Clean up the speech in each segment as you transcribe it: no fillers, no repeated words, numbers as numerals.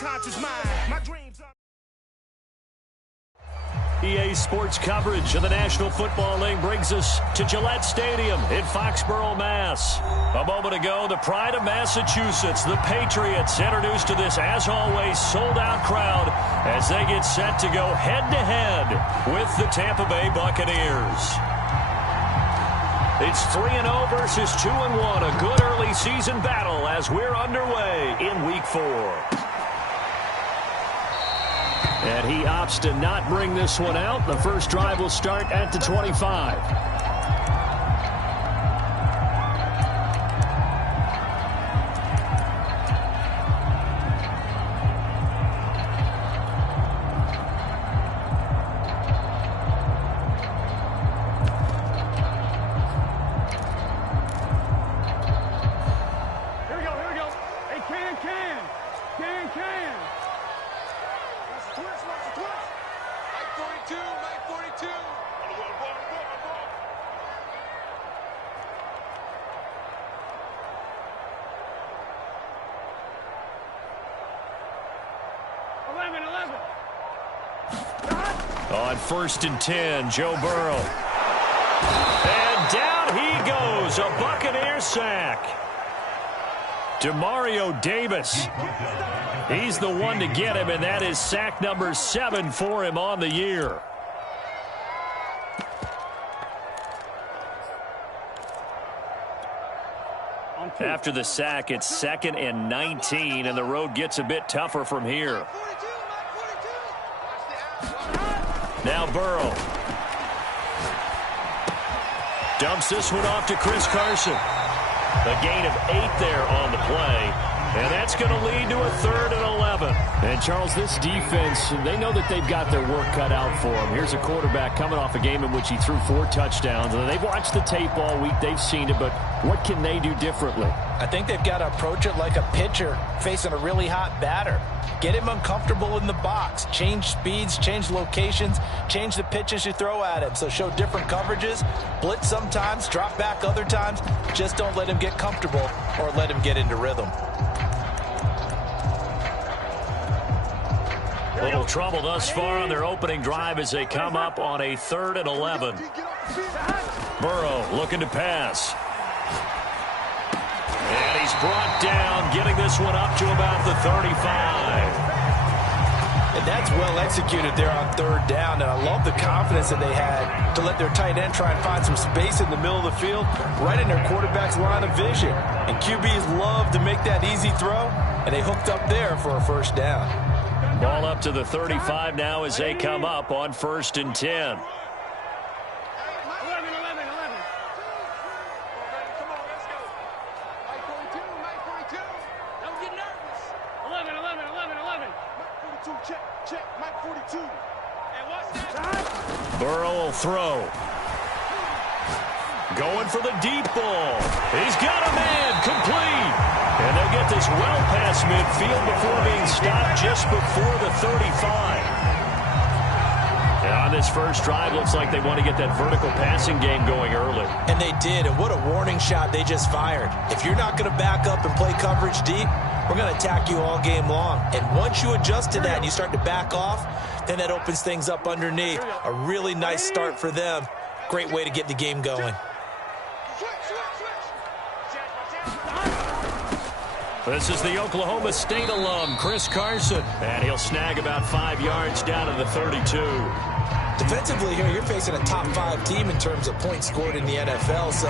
conscious mind. My dreams are... EA Sports coverage of the National Football League brings us to Gillette Stadium in Foxborough, Mass. A moment ago, the pride of Massachusetts, the Patriots, introduced to this, as always, sold-out crowd as they get set to go head-to-head with the Tampa Bay Buccaneers. It's 3-0 versus 2-1, a good early season battle as we're underway in Week 4. And he opts to not bring this one out. The first drive will start at the 25. On 1st and 10, Joe Burrow. And down he goes, a Buccaneer sack. Demario Davis. He's the one to get him, and that is sack number 7 for him on the year. After the sack, it's 2nd and 19, and the road gets a bit tougher from here. Now Burrow. Dumps this one off to Chris Carson. A gain of 8 there on the play. And that's going to lead to a 3rd and 11. And, Charles, this defense, they know that they've got their work cut out for them. Here's a quarterback coming off a game in which he threw 4 touchdowns. And they've watched the tape all week. They've seen it. But what can they do differently? I think they've got to approach it like a pitcher facing a really hot batter. Get him uncomfortable in the box. Change speeds, change locations, change the pitches you throw at him. So show different coverages, blitz sometimes, drop back other times. Just don't let him get comfortable or let him get into rhythm. Little trouble thus far on their opening drive as they come up on a 3rd and 11. Burrow looking to pass. And he's brought down, getting this one up to about the 35. And that's well executed there on 3rd down. And I love the confidence that they had to let their tight end try and find some space in the middle of the field, right in their quarterback's line of vision. And QBs love to make that easy throw, and they hooked up there for a 1st down. Ball up to the 35 now as they come up on 1st and 10. Burrow will throw. Going for the deep ball. He's got a man, complete. And they'll get this well past midfield before being stopped just before the 35. And on this first drive, looks like they want to get that vertical passing game going early. And they did, and what a warning shot they just fired. If you're not going to back up and play coverage deep, we're going to attack you all game long. And once you adjust to that and you start to back off, then that opens things up underneath. A really nice start for them. Great way to get the game going. This is the Oklahoma State alum, Chris Carson. And he'll snag about 5 yards down to the 32. Defensively here, you're facing a top 5 team in terms of points scored in the NFL. So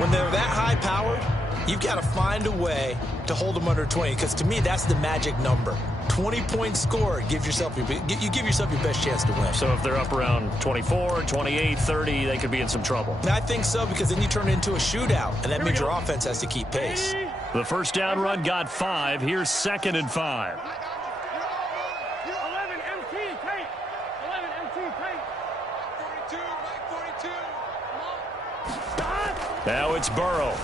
when they're that high-powered, you've got to find a way to hold them under 20. Because to me, that's the magic number. 20 points scored, you give yourself your best chance to win. So if they're up around 24, 28, 30, they could be in some trouble. And I think so, because then you turn it into a shootout, and that means your offense has to keep pace. The first down run got 5. Here's 2nd and 5. 11 MT tape. 11 MT tape. 42, Mike 42. Now it's Burrow.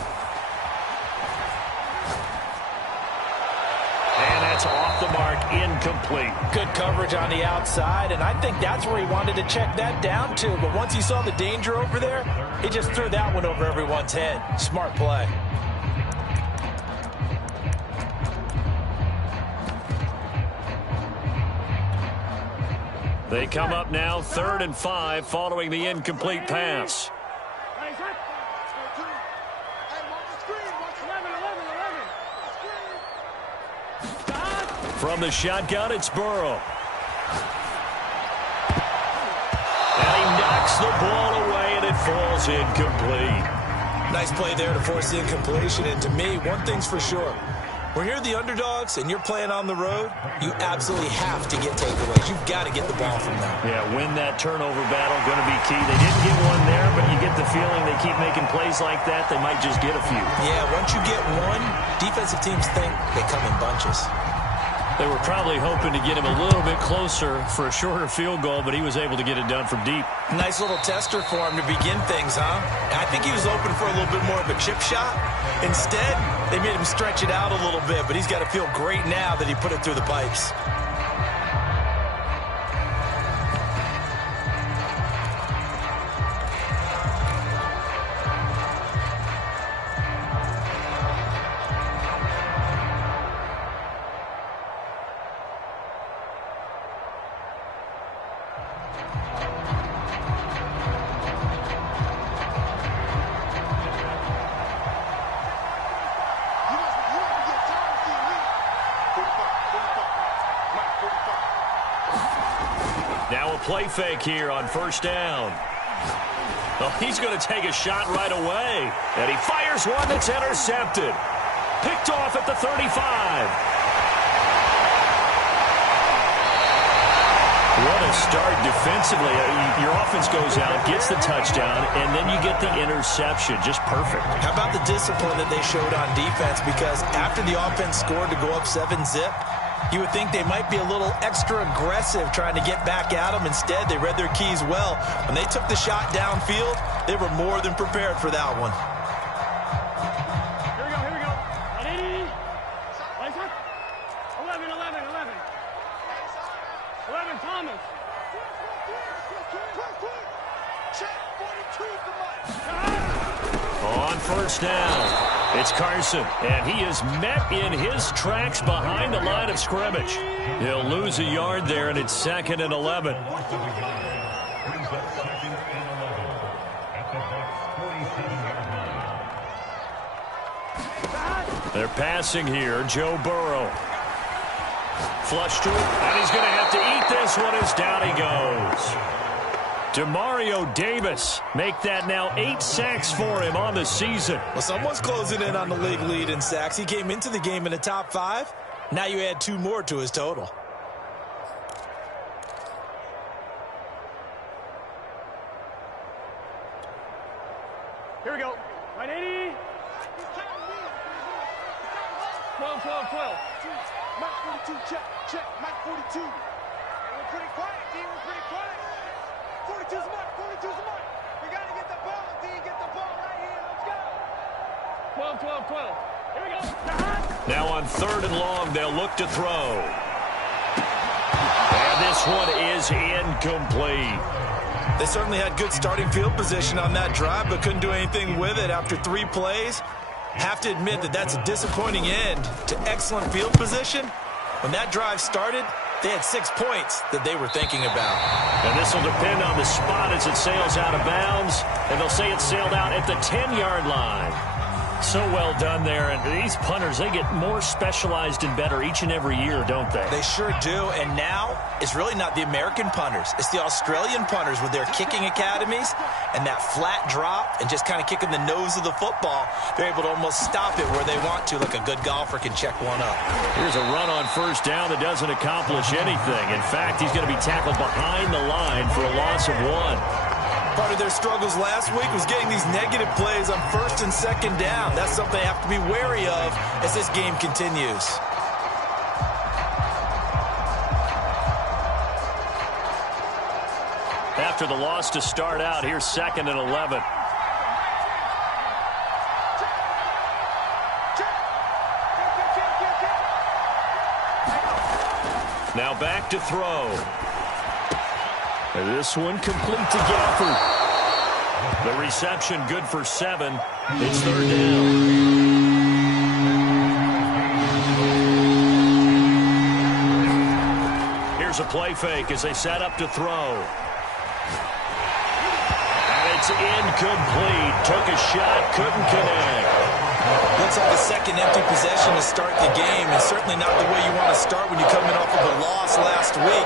And that's off the mark, incomplete. Good coverage on the outside, and I think that's where he wanted to check that down to. But once he saw the danger over there, he just threw that one over everyone's head. Smart play. They come up now 3rd and 5 following the incomplete pass. From the shotgun, it's Burrow. And he knocks the ball away, and it falls incomplete. Nice play there to force the incompletion. And to me, one thing's for sure. When you're the underdogs and you're playing on the road, you absolutely have to get takeaways. You've got to get the ball from them. Yeah, win that turnover battle, going to be key. They didn't get one there, but you get the feeling they keep making plays like that, they might just get a few. Yeah, once you get one, defensive teams think they come in bunches. They were probably hoping to get him a little bit closer for a shorter field goal, but he was able to get it done from deep. Nice little tester for him to begin things, huh? I think he was open for a little bit more of a chip shot. Instead, they made him stretch it out a little bit, but he's got to feel great now that he put it through the pipes. Now a play fake here on 1st down. Oh, he's going to take a shot right away. And he fires one that's intercepted. Picked off at the 35. What a start defensively. Your offense goes out, gets the touchdown, and then you get the interception. Just perfect. How about the discipline that they showed on defense? Because after the offense scored to go up 7-zip, you would think they might be a little extra aggressive trying to get back at them. Instead, they read their keys well. When they took the shot downfield, they were more than prepared for that one. Here we go. 180. 11, Thomas. On 1st down. It's Carson, and he is met in his tracks behind the line of scrimmage. He'll lose a yard there, and it's 2nd and 11. They're passing here. Joe Burrow. Flush to it, and he's going to have to eat this one as down he goes. Demario Davis make that now 8 sacks for him on the season. Well, someone's closing in on the league lead in sacks. He came into the game in the top 5. Now you add 2 more to his total. Here we go. 180. 12. Mike 42, check. Mike 42. We're pretty quiet, D. We're pretty quiet. 42's a mark. We got to get the ball, D. Get the ball right here. Let's go. 12. Here we go. Now on 3rd and long, they'll look to throw. And this one is incomplete. They certainly had good starting field position on that drive, but couldn't do anything with it after 3 plays. Have to admit that that's a disappointing end to excellent field position. When that drive started, they had 6 points that they were thinking about. And this will depend on the spot as it sails out of bounds. And they'll say it sailed out at the 10-yard line. So well done there. And these punters, they get more specialized and better each and every year, don't they? They sure do. And now it's really not the American punters. It's the Australian punters with their kicking academies and that flat drop and just kind of kicking the nose of the football. They're able to almost stop it where they want to, like a good golfer can check one up. Here's a run on 1st down that doesn't accomplish anything. In fact, he's going to be tackled behind the line for a loss of 1. Part of their struggles last week was getting these negative plays on 1st and 2nd down. That's something they have to be wary of as this game continues. After the loss to start out, here's 2nd and 11. Now back to throw. And this one complete to Gafford. The reception good for 7. It's 3rd down. Here's a play fake as they set up to throw. And it's incomplete. Took a shot, couldn't connect. Looks like a second empty possession to start the game, and certainly not the way you want to start when you're coming off of a loss last week.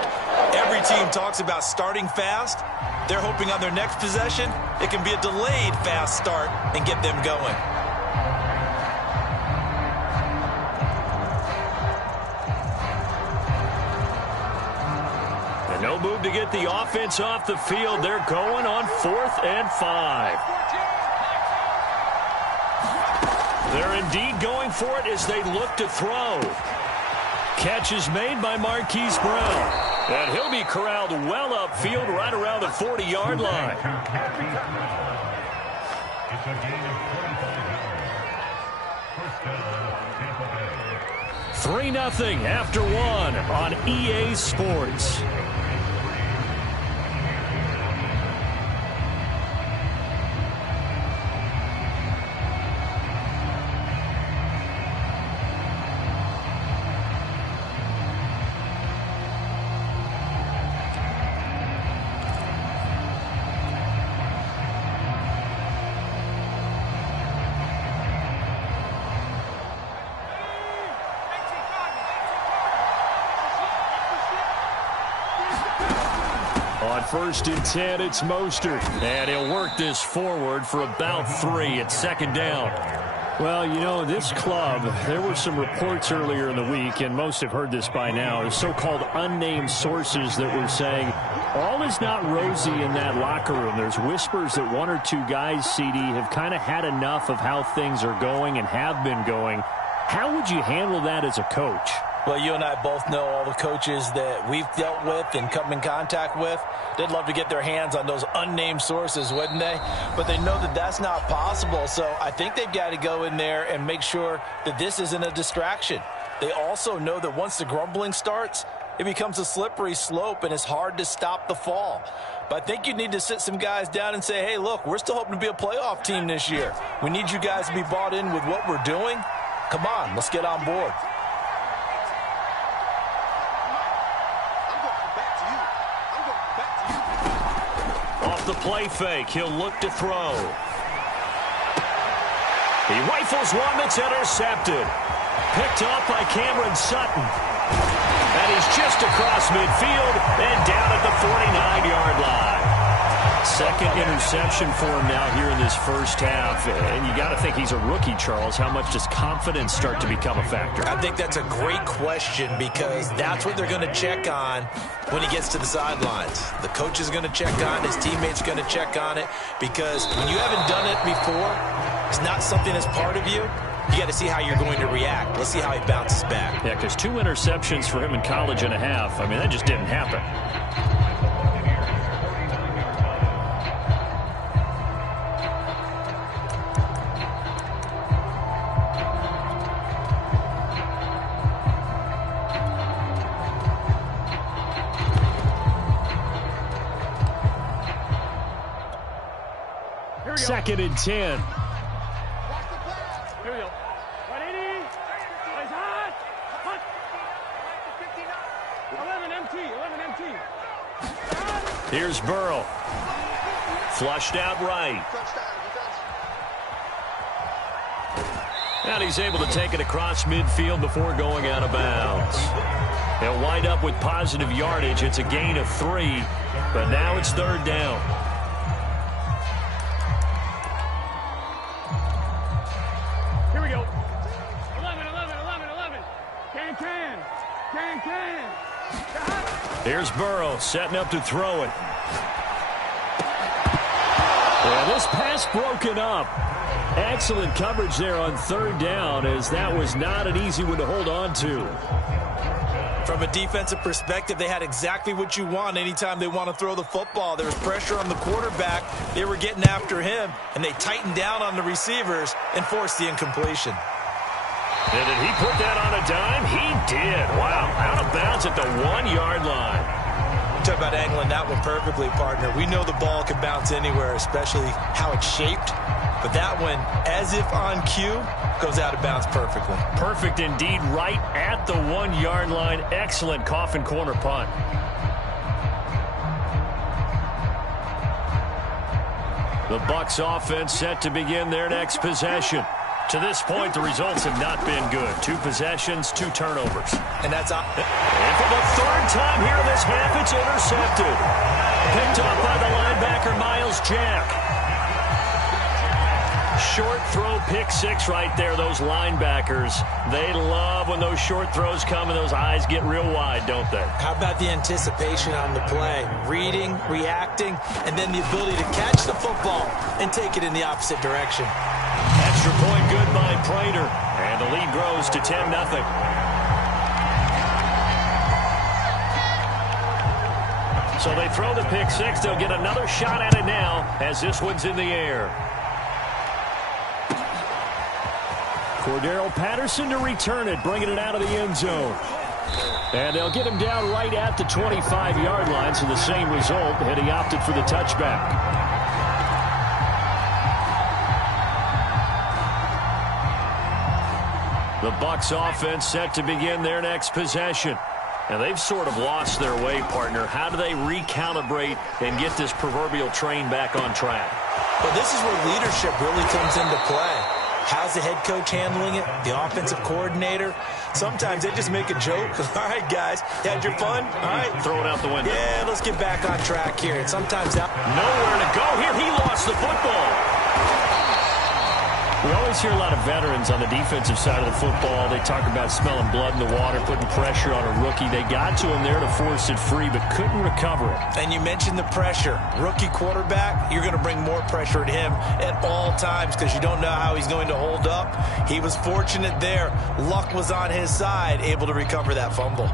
Every team talks about starting fast. They're hoping on their next possession, it can be a delayed fast start and get them going. And no move to get the offense off the field. They're going on 4th and 5. They're indeed going for it as they look to throw. Catch is made by Marquise Brown. And he'll be corralled well upfield right around the 40-yard line. 3-0 after 1 on EA Sports. On 1st and 10, it's Mostert. And he'll work this forward for about 3 at 2nd down. Well, you know, this club, there were some reports earlier in the week, and most have heard this by now, the so-called unnamed sources that were saying all is not rosy in that locker room. There's whispers that 1 or 2 guys, CD, have kind of had enough of how things are going and have been going. How would you handle that as a coach? Well, you and I both know all the coaches that we've dealt with and come in contact with. They'd love to get their hands on those unnamed sources, wouldn't they? But they know that that's not possible, so I think they've got to go in there and make sure that this isn't a distraction. They also know that once the grumbling starts, it becomes a slippery slope, and it's hard to stop the fall. But I think you need to sit some guys down and say, hey, look, we're still hoping to be a playoff team this year. We need you guys to be bought in with what we're doing. Come on, let's get on board. The play fake. He'll look to throw. He rifles one that's intercepted. Picked up by Cameron Sutton. And he's just across midfield and down at the 49-yard line. Second interception for him now here in this first half. And you got to think he's a rookie, Charles. How much does confidence start to become a factor? I think that's a great question because that's what they're going to check on when he gets to the sidelines. The coach is going to check on it. His teammates are going to check on it because when you haven't done it before, it's not something that's part of you. You got to see how you're going to react. Let's see how he bounces back. Yeah, because 2 interceptions for him in college and a half. I mean, that just didn't happen. Second and 10. Here we go. 180. Plays hot. Hot. 11 MT. Here's Burrow. Flushed out right. And he's able to take it across midfield before going out of bounds. He'll wind up with positive yardage. It's a gain of 3, but now it's 3rd down. Here's Burrow setting up to throw it. Well, this pass broken up. Excellent coverage there on 3rd down, as that was not an easy one to hold on to. From a defensive perspective, they had exactly what you want anytime they want to throw the football. There was pressure on the quarterback. They were getting after him, and they tightened down on the receivers and forced the incompletion. And did he put that on a dime? He did. Wow, out of bounds at the 1-yard line. Talk about angling that one perfectly, partner. We know the ball can bounce anywhere, especially how it's shaped. But that one, as if on cue, goes out of bounds perfectly. Perfect indeed, right at the 1-yard line. Excellent coffin corner punt. The Bucs offense set to begin their next possession. To this point, the results have not been good. 2 possessions, 2 turnovers. And that's up. And for the 3rd time here this half, it's intercepted. Picked off by the linebacker, Miles Jack. Short throw, pick 6 right there. Those linebackers, they love when those short throws come and those eyes get real wide, don't they? How about the anticipation on the play? Reading, reacting, and then the ability to catch the football and take it in the opposite direction. Extra point good by Prater, and the lead grows to 10-0. So they throw the pick 6. They'll get another shot at it now as this one's in the air. Cordero Patterson to return it, bringing it out of the end zone. And they'll get him down right at the 25-yard line, so the same result, and he opted for the touchback. The Bucs offense set to begin their next possession. And they've sort of lost their way, partner. How do they recalibrate and get this proverbial train back on track? Well, this is where leadership really comes into play. How's the head coach handling it? The offensive coordinator? Sometimes they just make a joke. All right, guys, you had your fun? All right. Throw it out the window. Yeah, let's get back on track here. And sometimes out. Nowhere to go here. He lost the football. We always hear a lot of veterans on the defensive side of the football. They talk about smelling blood in the water, putting pressure on a rookie. They got to him there to force it free, but couldn't recover it. And you mentioned the pressure. Rookie quarterback, you're going to bring more pressure at him at all times because you don't know how he's going to hold up. He was fortunate there. Luck was on his side, able to recover that fumble.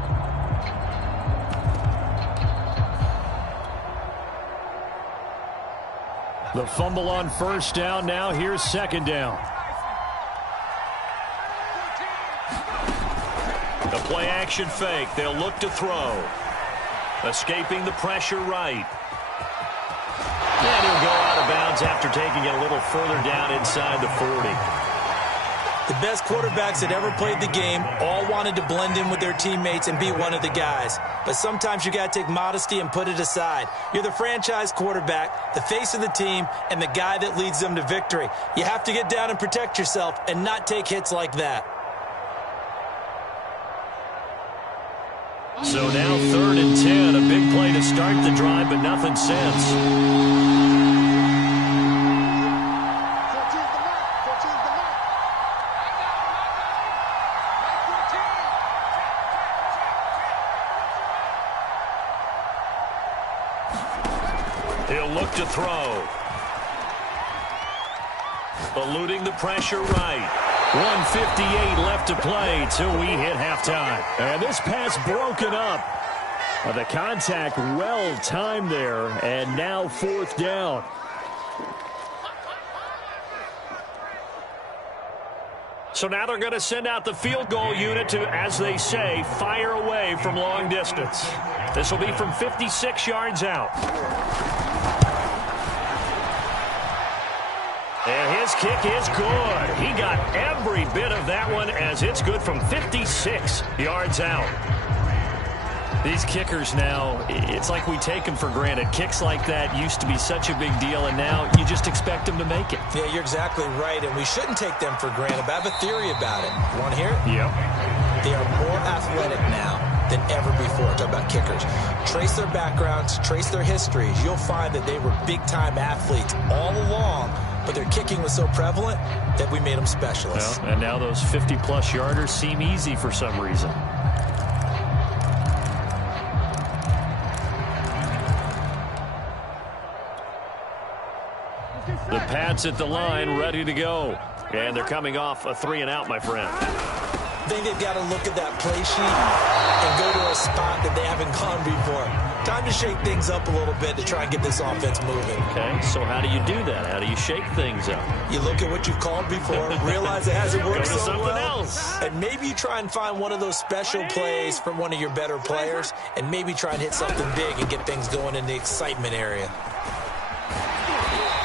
The fumble on 1st down. Now here's 2nd down. The play action fake. They'll look to throw. Escaping the pressure right. And he'll go out of bounds after taking it a little further down inside the 40. The best quarterbacks that ever played the game all wanted to blend in with their teammates and be one of the guys. But sometimes you got to take modesty and put it aside. You're the franchise quarterback, the face of the team, and the guy that leads them to victory. You have to get down and protect yourself and not take hits like that. So now 3rd and 10. A big play to start the drive, but nothing since. He'll look to throw. Eluding the pressure right. 1:58 left to play till we hit halftime. And this pass broken up. The contact well timed there, and now 4th down. So now they're going to send out the field goal unit to, as they say, fire away from long distance. This will be from 56 yards out. And his kick is good. He got every bit of that one as it's good from 56 yards out. These kickers now, it's like we take them for granted. Kicks like that used to be such a big deal, and now you just expect them to make it. Yeah, you're exactly right, and we shouldn't take them for granted. But I have a theory about it. You want to hear it? Yep. They are more athletic now than ever before. Talk about kickers. Trace their backgrounds, trace their histories. You'll find that they were big-time athletes all along, but their kicking was so prevalent that we made them specialists. Well, and now those 50-plus yarders seem easy for some reason. The Pats at the line, ready to go. And they're coming off a 3-and-out, my friend. I think they've got to look at that play sheet and go to a spot that they haven't gone before. Time to shake things up a little bit to try and get this offense moving. Okay, so how do you do that? How do you shake things up? You look at what you've called before, realize it hasn't worked Go to so something well, else. and maybe you try and find one of those special plays from one of your better players, and maybe try and hit something big and get things going in the excitement area.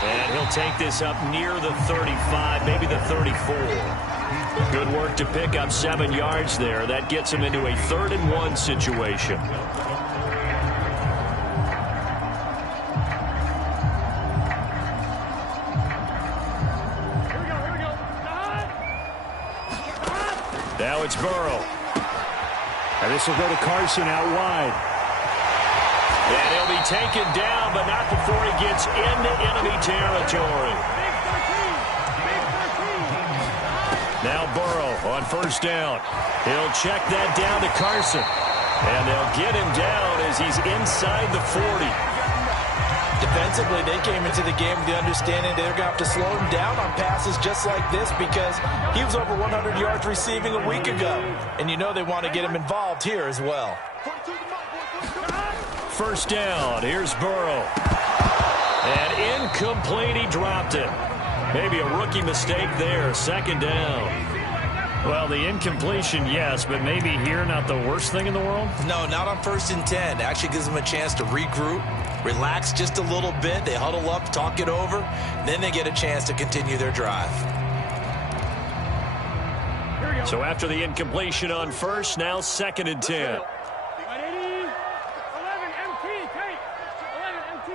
And he'll take this up near the 35, maybe the 34. Good work to pick up 7 yards there. That gets him into a 3rd-and-1 situation. Now it's Burrow. And this will go to Carson out wide. And he'll be taken down, but not before he gets into enemy territory. Now Burrow on 1st down. He'll check that down to Carson. And they'll get him down as he's inside the 40. Defensively, they came into the game with the understanding they're going to have to slow him down on passes just like this because he was over 100 yards receiving a week ago. And you know they want to get him involved here as well. 1st down. Here's Burrow. And incomplete. He dropped it. Maybe a rookie mistake there. 2nd down. Well, the incompletion, yes, but maybe here not the worst thing in the world? No, not on 1st and 10. It actually gives them a chance to regroup, relax just a little bit. They huddle up, talk it over. Then they get a chance to continue their drive. So after the incompletion on 1st, now 2nd and 10. 11 MT, take. 11 MT,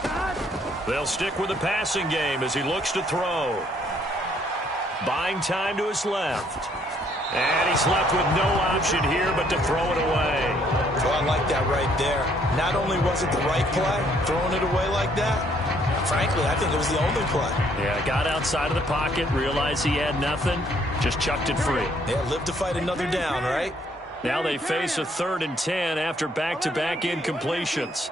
take. They'll stick with the passing game as he looks to throw. Buying time to his left. And he's left with no option here but to throw it away. Oh, I like that right there. Not only was it the right play, throwing it away like that, frankly, I think it was the only play. Yeah, got outside of the pocket, realized he had nothing, just chucked it free. Yeah, live to fight another down, right? Now they face a 3rd and 10 after back-to-back incompletions.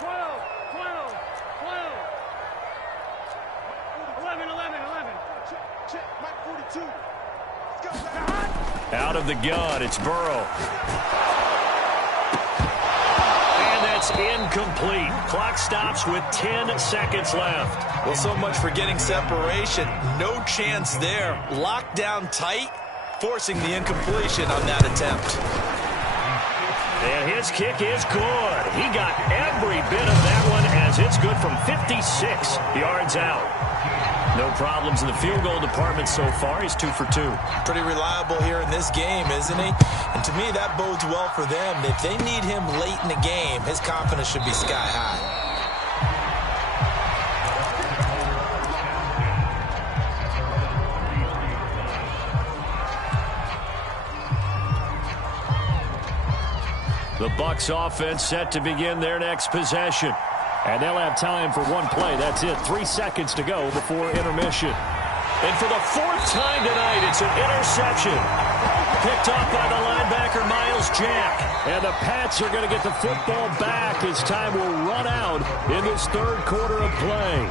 12. 11. Check, Mike 42. Let's go. Out of the gun, it's Burrow. And that's incomplete. Clock stops with 10 seconds left. Well, so much for getting separation. No chance there. Locked down tight, forcing the incompletion on that attempt. And his kick is good. He got every bit of that one as it's good from 56 yards out. No problems in the field goal department so far. He's 2 for 2. Pretty reliable here in this game, isn't he? And to me, that bodes well for them. If they need him late in the game, his confidence should be sky high. The Bucs offense set to begin their next possession. And they'll have time for one play. That's it. 3 seconds to go before intermission. And for the 4th time tonight, it's an interception. Picked off by the linebacker, Miles Jack. And the Pats are going to get the football back as time will run out in this 3rd quarter of play.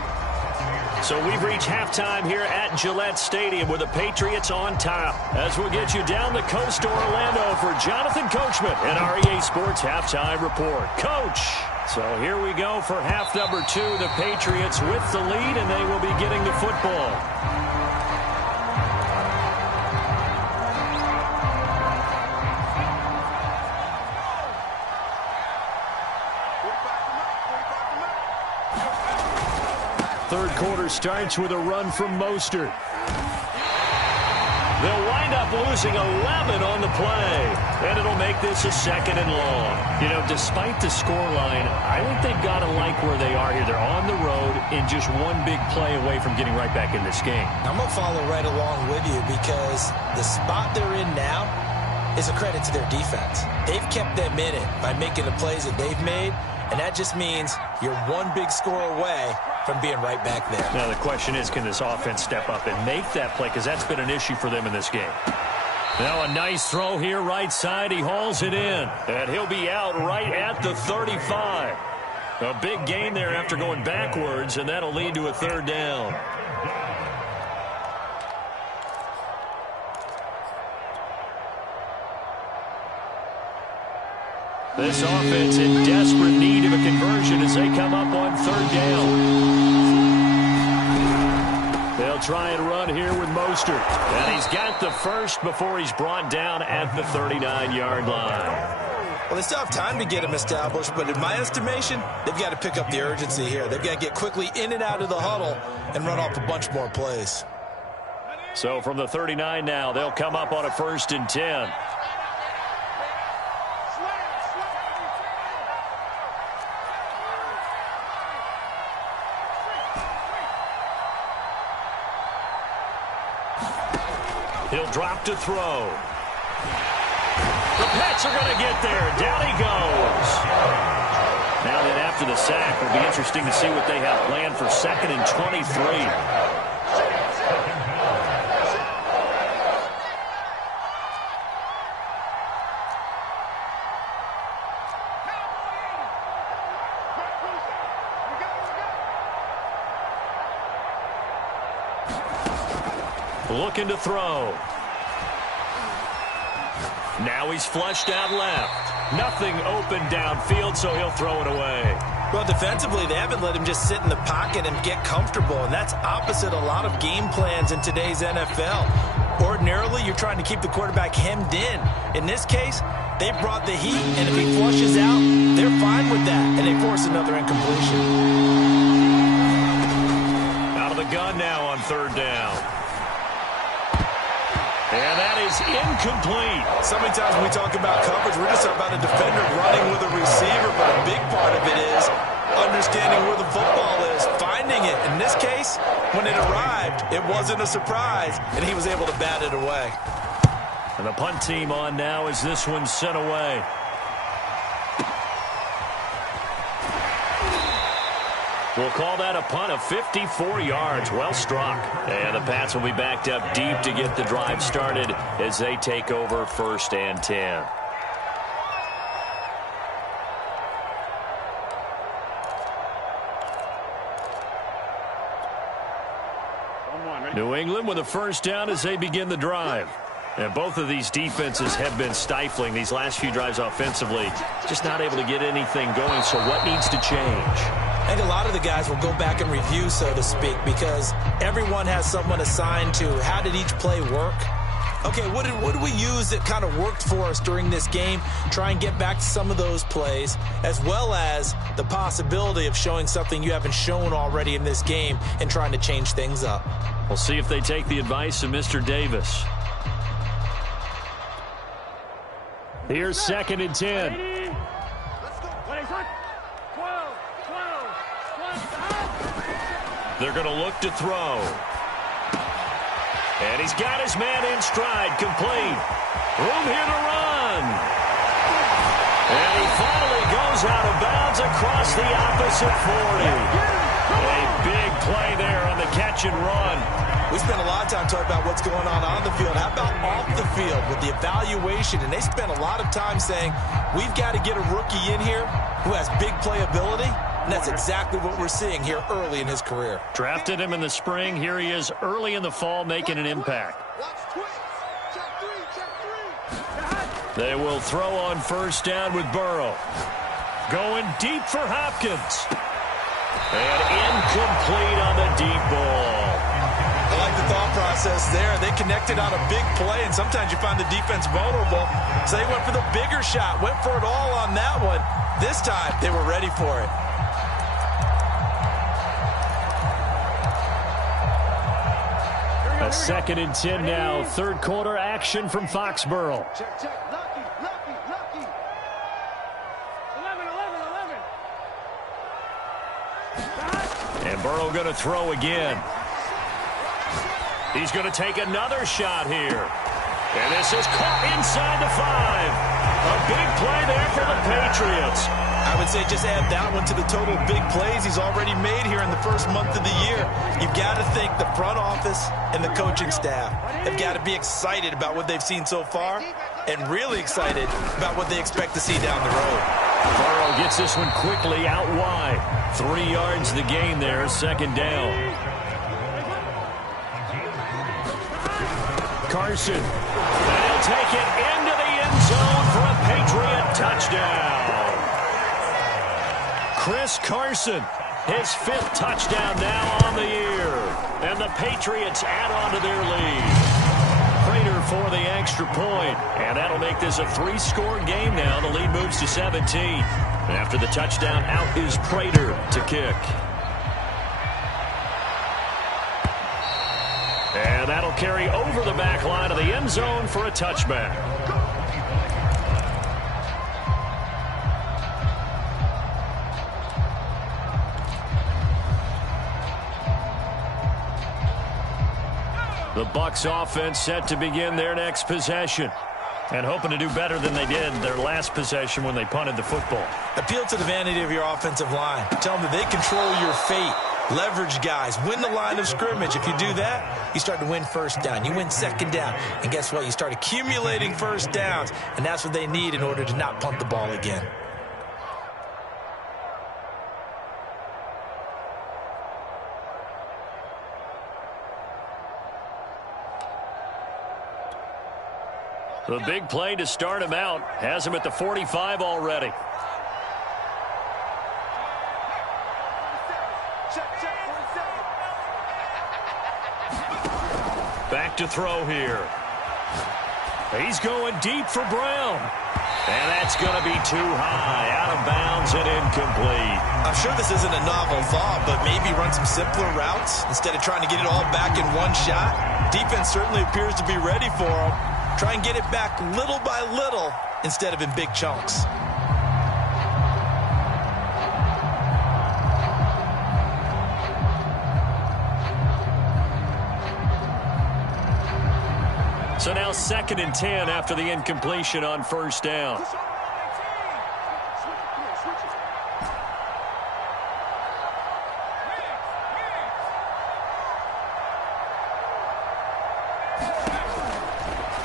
So we've reached halftime here at Gillette Stadium with the Patriots on top. As we'll get you down the coast to Orlando for Jonathan Coachman and our EA Sports Halftime Report. Coach! So here we go for half number 2. The Patriots with the lead, and they will be getting the football. Third quarter starts with a run from Mostert. They'll wind up losing 11 on the play, and it'll make this a 2nd and long. You know, despite the scoreline, I think they've got to like where they are here. They're on the road and just one big play away from getting right back in this game. I'm going to follow right along with you because the spot they're in now is a credit to their defense. They've kept them in it by making the plays that they've made, and that just means you're one big score away from being right back there. Now the question is, can this offense step up and make that play? Because that's been an issue for them in this game. Now a nice throw here right side. He hauls it in. And he'll be out right at the 35. A big gain there after going backwards, and that'll lead to a 3rd down. This offense in desperate need of a conversion as they come up on 3rd down. They'll try and run here with Mostert. And he's got the first before he's brought down at the 39-yard line. Well, they still have time to get him established, but in my estimation, they've got to pick up the urgency here. They've got to get quickly in and out of the huddle and run off a bunch more plays. So from the 39 now, they'll come up on a 1st and 10. He'll drop to throw. The Pats are going to get there. Down he goes. Now then, after the sack, it'll be interesting to see what they have planned for 2nd and 23. Looking to throw. Now he's flushed out left. Nothing open downfield, so he'll throw it away. Well, defensively, they haven't let him just sit in the pocket and get comfortable, and that's opposite a lot of game plans in today's NFL. Ordinarily, you're trying to keep the quarterback hemmed in. In this case, they brought the heat, and if he flushes out, they're fine with that, and they force another incompletion. Out of the gun now on 3rd down. And that is incomplete. So many times when we talk about coverage, we're just talking about a defender running with a receiver, but a big part of it is understanding where the football is, finding it. In this case, when it arrived, it wasn't a surprise, and he was able to bat it away. And the punt team on now as this one's sent away. We'll call that a punt of 54 yards. Well struck. And the Pats will be backed up deep to get the drive started as they take over 1st and 10. New England with a 1st down as they begin the drive. And both of these defenses have been stifling these last few drives offensively. Just not able to get anything going, so what needs to change? I think a lot of the guys will go back and review, so to speak, because everyone has someone assigned to how did each play work. Okay, what did we use that kind of worked for us during this game? Try and get back to some of those plays, as well as the possibility of showing something you haven't shown already in this game and trying to change things up. We'll see if they take the advice of Mr. Davis. Here's 2nd and 10. They're going to look to throw. And he's got his man in stride, complete. Room here to run. And he finally goes out of bounds across the opposite 40. A big play there on the catch and run. We spent a lot of time talking about what's going on the field. How about off the field with the evaluation? And they spent a lot of time saying, we've got to get a rookie in here who has big playability. And that's exactly what we're seeing here early in his career. Drafted him in the spring. Here he is early in the fall making an impact. They will throw on 1st down with Burrow. Going deep for Hopkins. And incomplete on the deep ball. I like the thought process there. They connected on a big play, and sometimes you find the defense vulnerable. So they went for the bigger shot, went for it all on that one. This time, they were ready for it. A 2nd and 10 now. 3rd quarter action from Foxborough. Check, check. Lucky. 11. And Burrow going to throw again. He's going to take another shot here. And this is caught inside the 5. A big play there for the Patriots. I would say just add that one to the total big plays he's already made here in the first month of the year. You've got to think the front office and the coaching staff have got to be excited about what they've seen so far and really excited about what they expect to see down the road. Burrow gets this one quickly out wide. 3 yards the gain there, 2nd down. Carson. And he'll take it into the end zone for a Patriot touchdown. Chris Carson, his 5th touchdown now on the year. And the Patriots add on to their lead. Prater for the extra point. And that'll make this a 3-score game now. The lead moves to 17. After the touchdown, out is Prater to kick. And that'll carry over the back line of the end zone for a touchback. The Bucs offense set to begin their next possession. And hoping to do better than they did their last possession when they punted the football. Appeal to the vanity of your offensive line. Tell them that they control your fate. Leverage guys. Win the line of scrimmage. If you do that, you start to win first down. You win second down. And guess what? You start accumulating first downs. And that's what they need in order to not punt the ball again. The big play to start him out has him at the 45 already. Back to throw here. He's going deep for Brown. And that's going to be too high. Out of bounds and incomplete. I'm sure this isn't a novel thought, but maybe run some simpler routes instead of trying to get it all back in one shot. Defense certainly appears to be ready for him. Try and get it back little by little instead of in big chunks. So now 2nd and 10 after the incompletion on first down.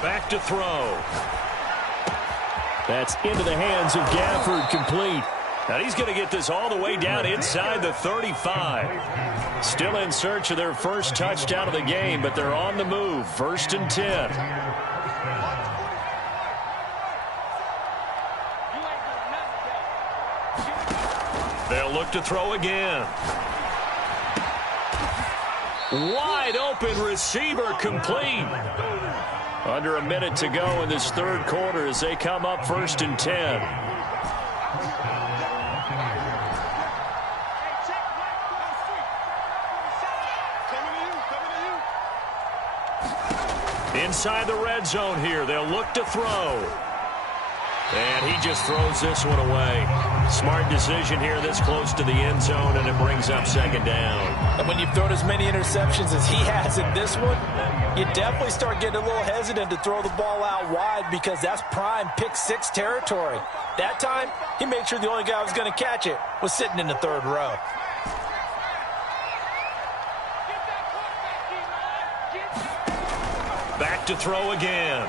Back to throw. That's into the hands of Gafford, complete. And he's going to get this all the way down inside the 35. Still in search of their first touchdown of the game, but they're on the move. 1st and 10. They'll look to throw again. Wide open receiver, complete. Under a minute to go in this 3rd quarter as they come up 1st and 10. Inside the red zone here. They'll look to throw. And he just throws this one away. Smart decision here this close to the end zone, and it brings up 2nd down. And when you've thrown as many interceptions as he has in this one, you definitely start getting a little hesitant to throw the ball out wide because that's prime pick 6 territory. That time, he made sure the only guy who was going to catch it was sitting in the 3rd row. Back to throw again.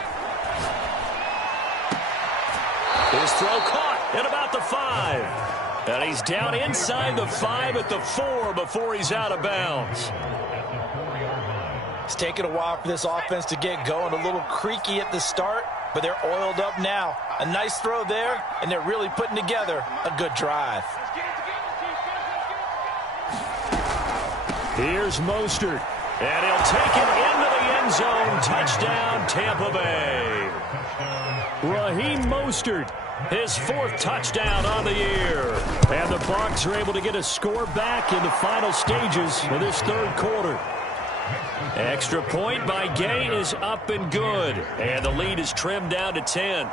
His throw caught at about the 5. And he's down inside the 5 at the 4 before he's out of bounds. It's taken a while for this offense to get going. A little creaky at the start, but they're oiled up now. A nice throw there, and they're really putting together a good drive. Here's Mostert. And he'll take it into the end zone. Touchdown, Tampa Bay. Raheem Mostert, his 4th touchdown on the year. And the Bucs are able to get a score back in the final stages of this 3rd quarter. Extra point by Gay is up and good. And the lead is trimmed down to 10.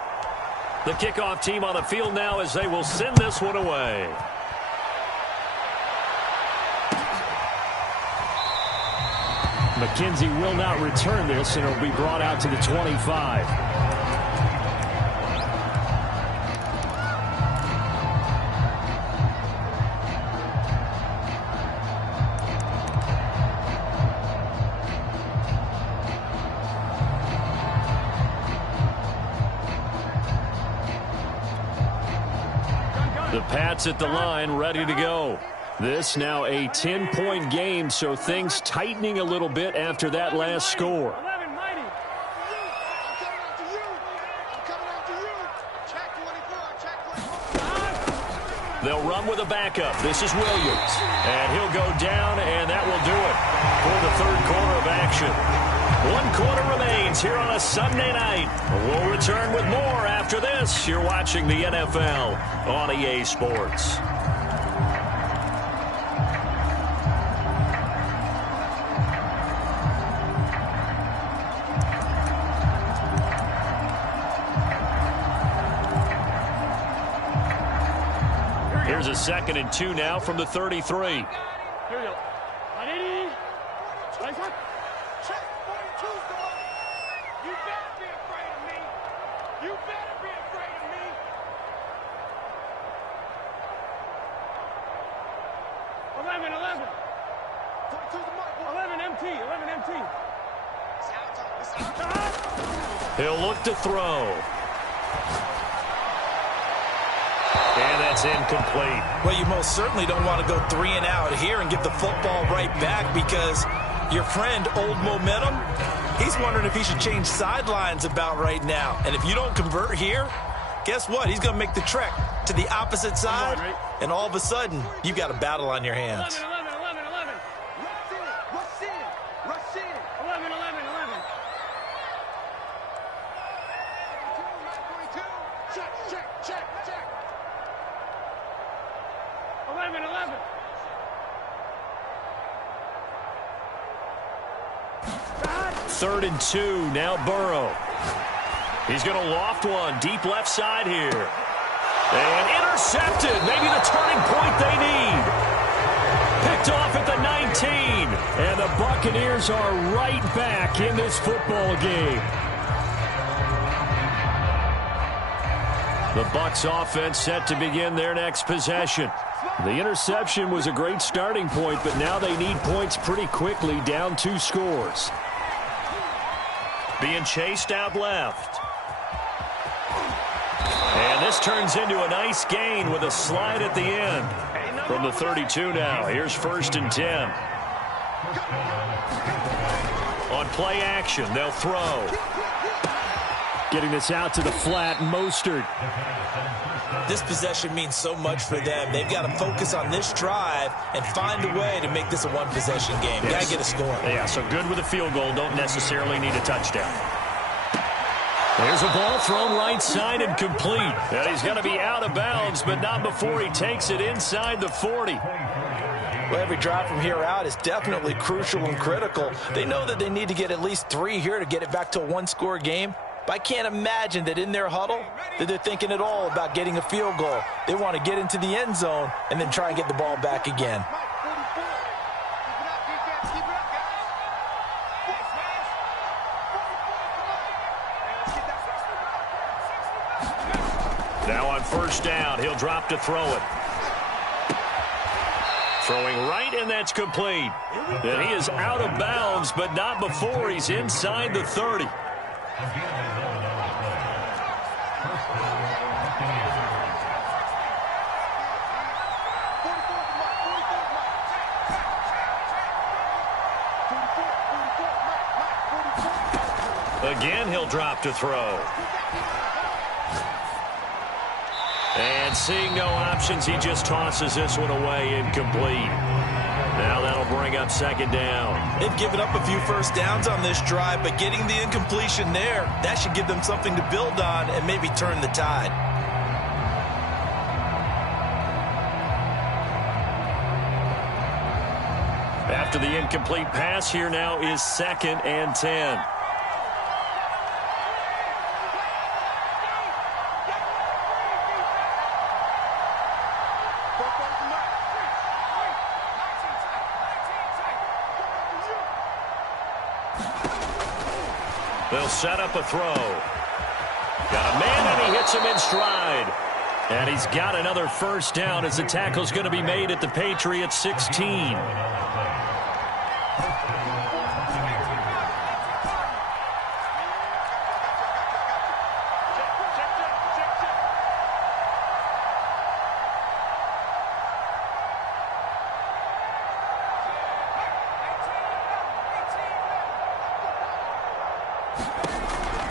The kickoff team on the field now as they will send this one away. McKenzie will not return this, and it'll be brought out to the 25. The Pats at the line, ready to go. This now a 10-point game, so things tightening a little bit after that last score. They'll run with a backup. This is Williams. And he'll go down, and that will do it for the 3rd quarter of action. 1 quarter remains here on a Sunday night. We'll return with more after this. You're watching the NFL on EA Sports. Here's a 2nd and 2 now from the 33. Here we go. 180. Nice one. Check. 42's the money. You better be afraid of me. You better be afraid of me. 11. 42's the money. 11 MT. 11 MT. He'll look to throw. And that's incomplete. Well, you most certainly don't want to go 3 and out here and give the football right back, because your friend, Old Momentum, he's wondering if he should change sidelines about right now. And if you don't convert here, guess what? He's going to make the trek to the opposite side, and all of a sudden, you've got a battle on your hands. 11. Rush in. 11. 42. Check. 11. 3rd and 2, now Burrow. He's going to loft one deep left side here. And intercepted, maybe the turning point they need. Picked off at the 19. And the Buccaneers are right back in this football game. The Bucs offense set to begin their next possession. The interception was a great starting point, but now they need points pretty quickly, down 2 scores. Being chased out left. And this turns into a nice gain with a slide at the end. From the 32 now, here's 1st and 10. On play action, they'll throw. Getting this out to the flat, Mostert. This possession means so much for them. They've got to focus on this drive and find a way to make this a one-possession game. Yes. Got to get a score. Yeah, so good with a field goal. Don't necessarily need a touchdown. There's a ball thrown right side and complete. And he's going to be out of bounds, but not before he takes it inside the 40. Well, every drive from here out is definitely crucial and critical. They know that they need to get at least 3 here to get it back to a 1-score game. But I can't imagine that in their huddle that they're thinking at all about getting a field goal. They want to get into the end zone and then try and get the ball back again. Now on 1st down, he'll drop to throw it. Throwing right, and that's complete. And he is out of bounds, but not before he's inside the 30. Again, he'll drop to throw. And seeing no options, he just tosses this one away, incomplete. Now that'll bring up 2nd down. They've given up a few first downs on this drive, but getting the incompletion there, that should give them something to build on and maybe turn the tide. After the incomplete pass, here now is 2nd and 10. They'll set up a throw. Got a man, and he hits him in stride. And he's got another 1st down as the tackle's going to be made at the Patriots 16.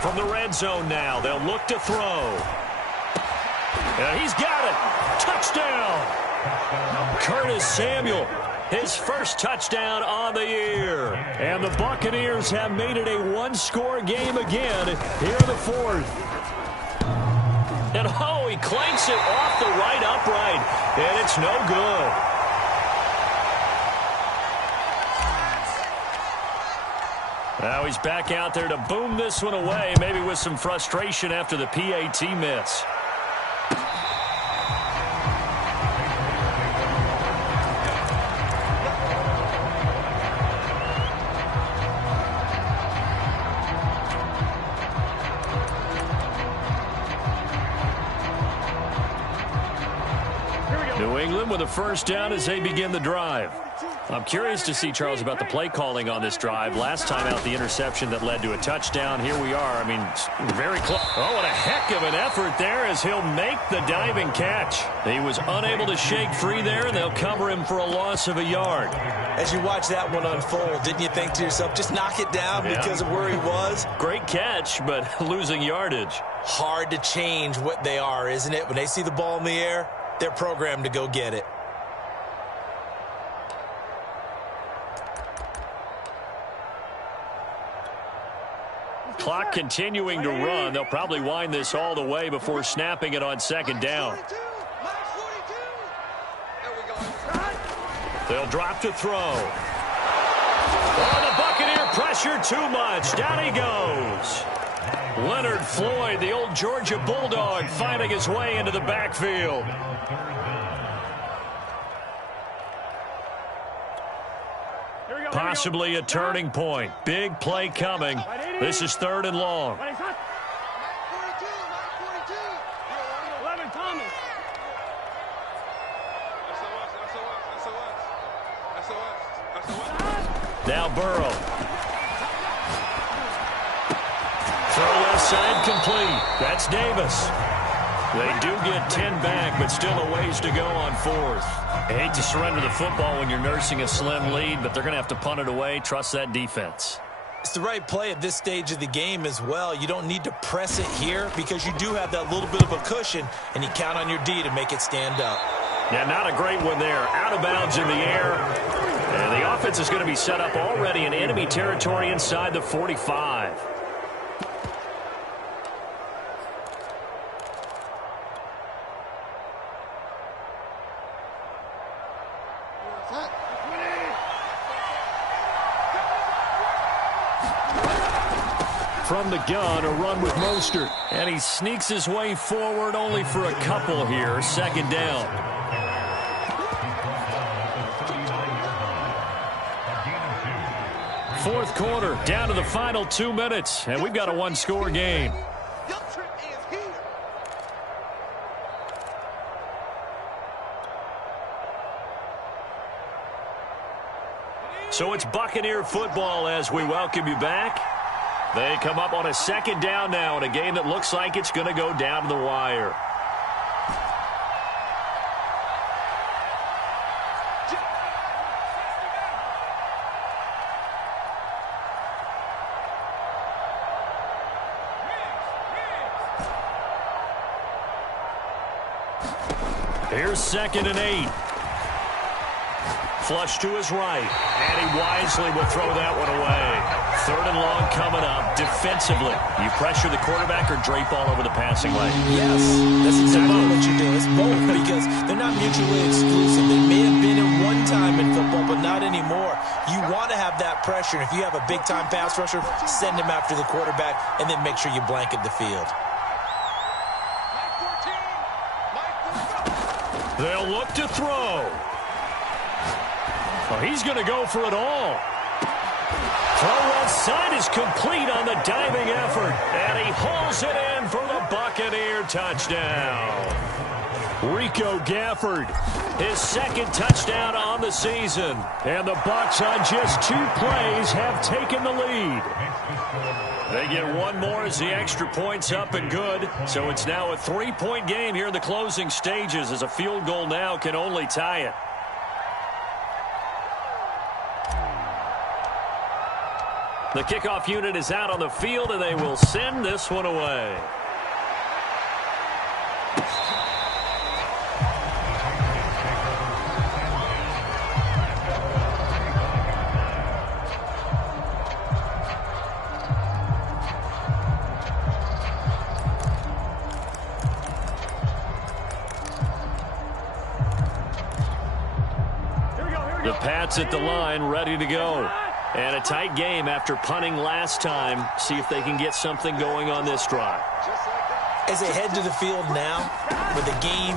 From the red zone now, they'll look to throw. And he's got it. Touchdown. Curtis Samuel his first touchdown on the year. And the Buccaneers have made it a one-score game again here in the fourth. And oh, he clanks it off the right upright, and it's no good. Now he's back out there to boom this one away, maybe with some frustration after the PAT miss. New England with a first down as they begin the drive. I'm curious to see, Charles, about the play calling on this drive. Last time out, the interception that led to a touchdown. Here we are. I mean, very close. Oh, what a heck of an effort there as he'll make the diving catch. He was unable to shake free there, and they'll cover him for a loss of a yard. As you watch that one unfold, didn't you think to yourself, just knock it down because of where he was? Great catch, but losing yardage. Hard to change what they are, isn't it? When they see the ball in the air, they're programmed to go get it. Clock continuing to run. They'll probably wind this all the way before snapping it on second down. They'll drop to throw. Oh, the Buccaneer pressure too much. Down he goes. Leonard Floyd, the old Georgia Bulldog, finding his way into the backfield. Possibly a turning point. Big play coming. This is 3rd and long. 11 Thomas. Now Burrow. Throw left side complete. That's Davis. They do get 10 back, but still a ways to go on 4th. I hate to surrender the football when you're nursing a slim lead, but they're going to have to punt it away. Trust that defense. It's the right play at this stage of the game as well. You don't need to press it here because you do have that little bit of a cushion, and you count on your D to make it stand up. Yeah, not a great one there. Out of bounds in the air. And the offense is going to be set up already in enemy territory inside the 45. From the gun, a run with Mostert. And he sneaks his way forward only for a couple here. Second down. Fourth quarter, down to the final 2 minutes. And we've got a one-score game. So it's Buccaneer football as we welcome you back. They come up on a second down now in a game that looks like it's going to go down to the wire. Here's 2nd and 8. Flush to his right, and he wisely will throw that one away. 3rd and long coming up. Defensively, you pressure the quarterback or drape all over the passing lane? Yes, that's exactly what you do. It's both because they're not mutually exclusive. They may have been at one time in football, but not anymore. You want to have that pressure. If you have a big-time pass rusher, send him after the quarterback, and then make sure you blanket the field. They'll look to throw. Well, he's going to go for it all. Throw left side is complete on the diving effort. And he hauls it in for the Buccaneer touchdown. Rico Gafford, his 2nd touchdown on the season. And the Bucs on just 2 plays have taken the lead. They get one more as the extra point's up and good. So it's now a 3-point game here in the closing stages as a field goal now can only tie it. The kickoff unit is out on the field, and they will send this one away. The Pats at the line, ready to go. And a tight game after punting last time. See if they can get something going on this drive. As they head to the field now, with the game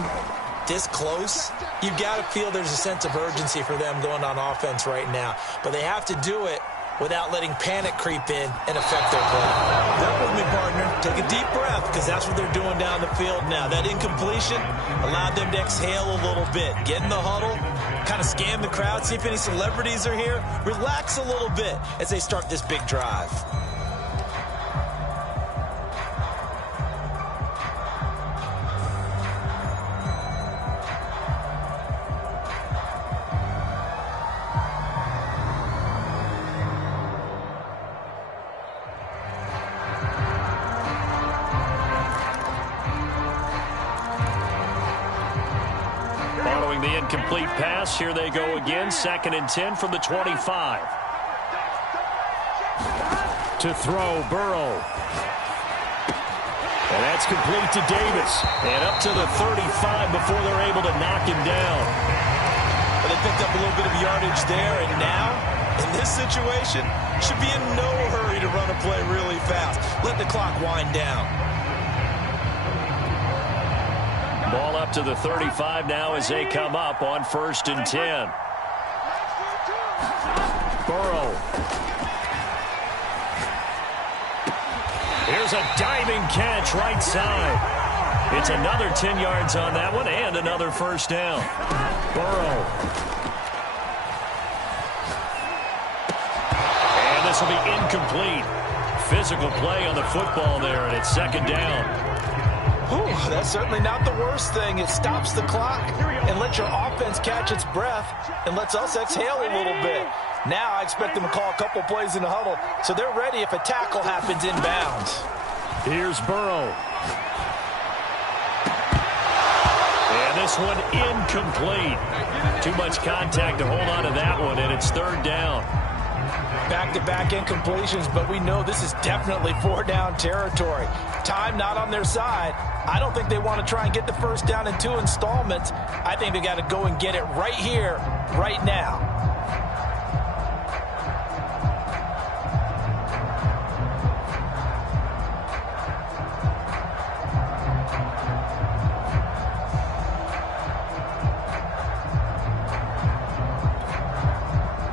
this close, you've got to feel there's a sense of urgency for them going on offense right now. But they have to do it without letting panic creep in and affect their play. Work with me, partner. Take a deep breath, because that's what they're doing down the field now. That incompletion allowed them to exhale a little bit. Get in the huddle, kind of scan the crowd, see if any celebrities are here. Relax a little bit as they start this big drive. The incomplete pass. Here they go again. 2nd and 10 from the 25. To throw, Burrow. And that's complete to Davis. And up to the 35 before they're able to knock him down. But they picked up a little bit of yardage there, and now, in this situation, should be in no hurry to run a play really fast. Let the clock wind down. Ball up to the 35 now as they come up on 1st and 10. Burrow. Here's a diving catch right side. It's another 10 yards on that one and another 1st down. Burrow. And this will be incomplete. Physical play on the football there, and it's 2nd down. Whew, that's certainly not the worst thing. It stops the clock and lets your offense catch its breath and lets us exhale a little bit. Now I expect them to call a couple plays in the huddle, so they're ready if a tackle happens inbounds. Here's Burrow. And this one incomplete. Too much contact to hold on to that one, and it's 3rd down. Back-to-back incompletions, but we know this is definitely 4-down territory. Time not on their side. I don't think they want to try and get the 1st down in 2 installments. I think they got to go and get it right here, right now.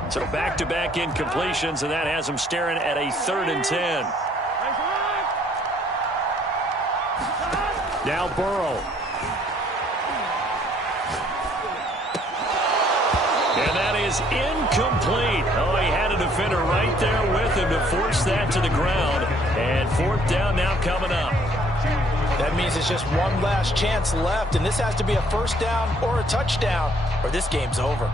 So back-to-back incompletions, and that has them staring at a 3rd and 10. Now Burrow. And that is incomplete. Oh, he had a defender right there with him to force that to the ground. And 4th down now coming up. That means it's just one last chance left, and this has to be a 1st down or a touchdown, or this game's over.